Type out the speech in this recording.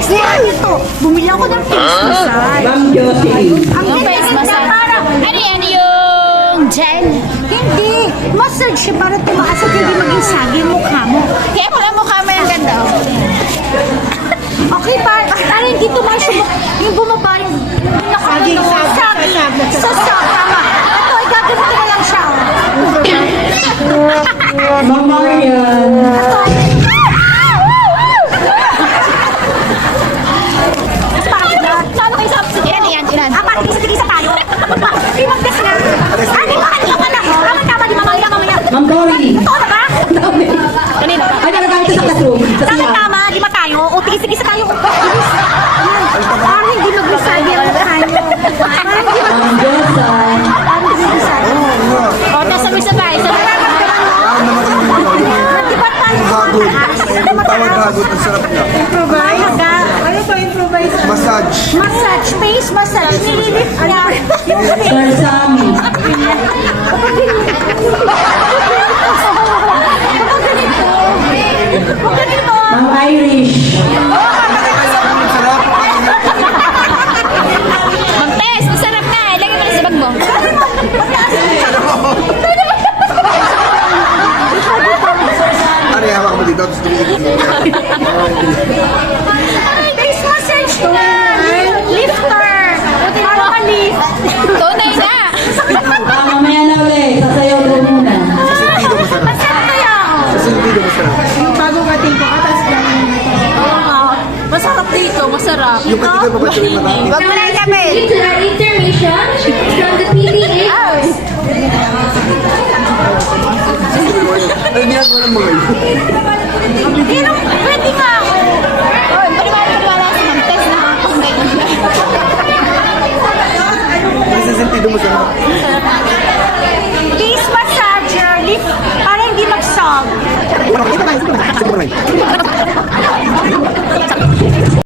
face ito. Bumili ako ng face massage. Ma'am Jocelyn. Ang face massage. parang, Ano yan yung gel? hindi, massage siya para tumaas at hindi maging sagi yung mukha mo. Kaya pala mukha mo yung ganda. oh. Okay, para, para hindi tumaas yung mukha. Yung bumaba yung Sagi, nakakano, sagi, sagi. sagi. Sa sag, tama. Ito, ay gagawin ko na lang siya. oh. Ma'am Marian kayo sa Yan, yan, yan. Ah, parang isa-isa tayo. Pinagdas na. Ah, di ba? Ano ka na? Tama, tama. Di mamaya, mamaya. Ma'am Dory. Totoo na ba? Ito sa classroom. Sa Tama, siya. tama. Di ba tayo? O, tigis-tigis tayo. Parang hindi magmasagi ang mukha niyo. Parang hindi mag- Ma'am Jocelyn. parang hindi magmasagi. O. Di ba tayo? Tawag bagot, ang sarap niya. Improvise? Ano to improvise? Massage. Massage, face massage. Nililift niya. Yung Sir Sammy. Tapos tumitigil mo. Ay, face massage na. Lifter. Ma-lift. Tunay na. Ah, mamaya na ulit. Sasayaw ko muna. Sa sentido masarap. Masarap kaya. Sa sentido masarap. Yung bagong ating ko, atas lang. Masarap dito, masarap. Yung patigan pa ba mata? Huwag mo na ikapin. intermission mag-sog. Ano, ito